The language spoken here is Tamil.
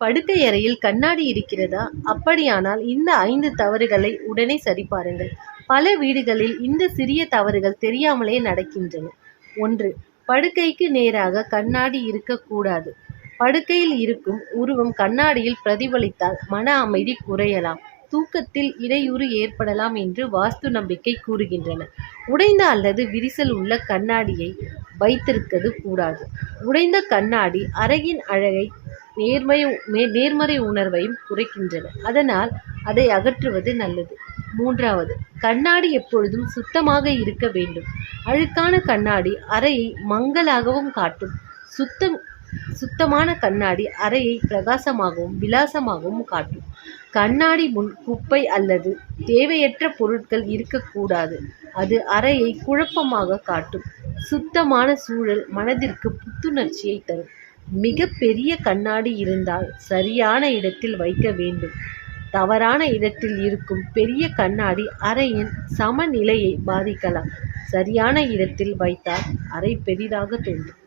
படுக்கை அறையில் கண்ணாடி இருக்கிறதா? அப்படியானால் இந்த 5 தவறுகளை உடனே சரிபாருங்கள். பல வீடுகளில் இந்த சிறிய தவறுகள் தெரியாமலே நடக்கின்றன. 1. படுக்கைக்கு நேராக கண்ணாடி இருக்கக்கூடாது. படுக்கையில் இருக்கும் உருவம் கண்ணாடியில் பிரதிபலித்தால் மன அமைதி குறையலாம், தூக்கத்தில் இடையூறு ஏற்படலாம் என்று வாஸ்து நம்பிக்கை கூறுகின்றன. உடைந்த அல்லது விரிசல் உள்ள கண்ணாடியை வைத்திருக்கிறது கூடாது. உடைந்த கண்ணாடி அறையின் அழகை நேர்மறை உணர்வையும் குறைக்கின்றன. அதனால் அதை அகற்றுவது நல்லது. 3. கண்ணாடி எப்பொழுதும் சுத்தமாக இருக்க வேண்டும். அழுக்கான கண்ணாடி அறையை மங்கலாகவும் காட்டும். சுத்தமான கண்ணாடி அறையை பிரகாசமாகவும் விலாசமாகவும் காட்டும். கண்ணாடி முன் குப்பை அல்லது தேவையற்ற பொருட்கள் இருக்கக்கூடாது. அது அறையை குழப்பமாக காட்டும். சுத்தமான சூழல் மனதிற்கு புத்துணர்ச்சியை தரும். மிக பெரிய கண்ணாடி இருந்தால் சரியான இடத்தில் வைக்க வேண்டும். தவறான இடத்தில் இருக்கும் பெரிய கண்ணாடி அறையின் சமநிலையை பாதிக்கலாம். சரியான இடத்தில் வைத்தால் அறை பெரிதாக தோன்றும்.